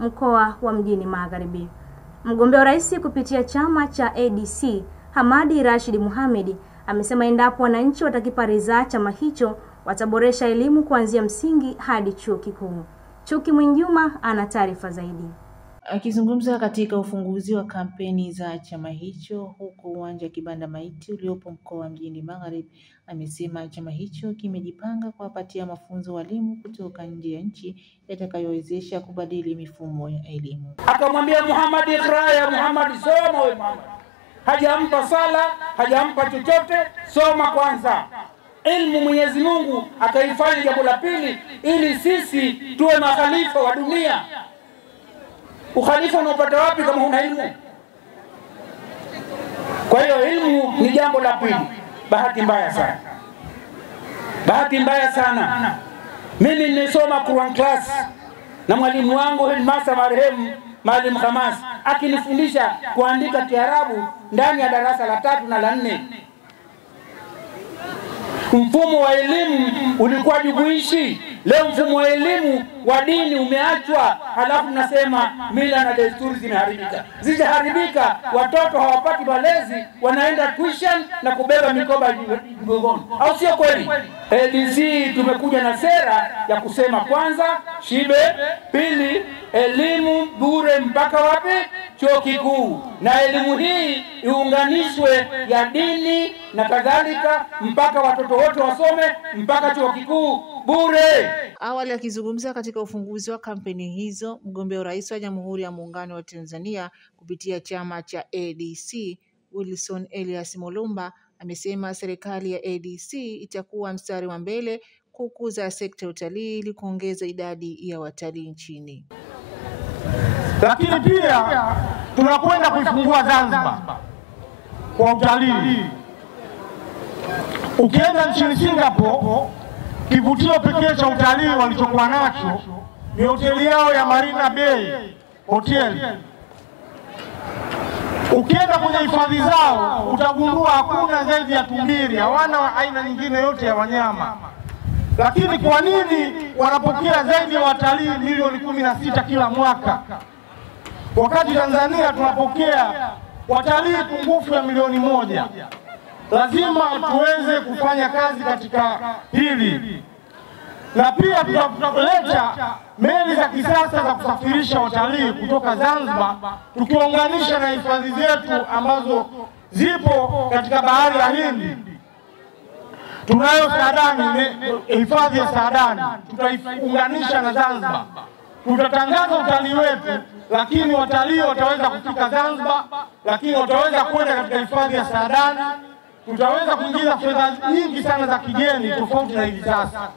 mkoa wa Mjini Magharibi. Mgombea urais kupitia chama cha ADC, Hamadi Rashid Mohamed, amesema endapo wananchi watakipa ridhaa chama hicho, wataboresha elimu kuanzia msingi hadi chuo kikuu. Chuki Mwinjuma ana taarifa zaidi. Akizungumza katika ufunguzi wa kampeni za chama hicho huko uwanja Kibanda Maiti uliopo mkoa wa Mjini Magharibi, amesema chama hicho kimejipanga kuwapatia mafunzo walimu kutoka nje ya nchi yatakayowezesha kubadili mifumo ya elimu. Akamwambia Muhammad, iqra ya Muhammad, soma wewe Muhammad. Hajampa sala, hajampa chochote, soma kwanza. Ilmu Mwenyezi Mungu akaifanya jambo la pili ili sisi tuwe makhalifa wa dunia. Ukhalifa unapata wapi kama huna ilmu? Kwa hiyo ilmu ni jambo la pili. Bahati mbaya sana. Bahati mbaya sana. Mimi nimesoma Quran class na mwalimu wangu Hilmasa marehemu Mwalimu Khamas akinifundisha kuandika Kiarabu ndani ya darasa la 3 na la 4. Mfumo wa elimu ulikuwa jumuishi. Leo mfumo wa elimu wa dini umeachwa, halafu nasema mila na desturi zimeharibika. Zimeharibika, watoto hawapati malezi, wanaenda tuition na kubeba mikoba mgongoni. Au sio kweli? ADC tumekuja na sera ya kusema kwanza shibe, pili elimu bure mpaka wapi? Chuo kikuu. Na elimu hii iunganishwe ya dini na kadhalika mpaka watoto wote wasome mpaka chuo kikuu bure. Awali akizungumza katika ufunguzi wa kampeni hizo, mgombea urais wa Jamhuri ya Muungano wa Tanzania kupitia chama cha ADC, Wilson Elias Mulumba, amesema serikali ya ADC itakuwa mstari wa mbele kukuza sekta ya utalii ili kuongeza idadi ya watalii nchini. Lakini pia tunakwenda kuifungua Zanzibar kwa utalii. Ukienda nchini Singapore, kivutio pekee cha utalii walichokuwa nacho ni hoteli yao ya Marina Bay hoteli. Ukienda kwenye hifadhi zao utagundua hakuna zaidi ya tumbili, hawana aina nyingine yote ya wanyama. Lakini kwa nini wanapokea zaidi ya watalii milioni 16 kila mwaka, wakati Tanzania tunapokea watalii pungufu ya milioni 1? Lazima tuweze kufanya kazi katika hili. Na pia tutaleta meli za kisasa za kusafirisha watalii kutoka Zanzibar, tukiunganisha na hifadhi zetu ambazo zipo katika bahari ya Hindi. Tunayo Saadani, hifadhi ya Saadani, tutaiunganisha na Zanzibar. Tutatangaza utalii wetu, lakini watalii wataweza kufika Zanzibar, lakini wataweza kwenda katika hifadhi ya Saadani. Tutaweza kuingiza fedha nyingi sana za kigeni tofauti na hivi sasa.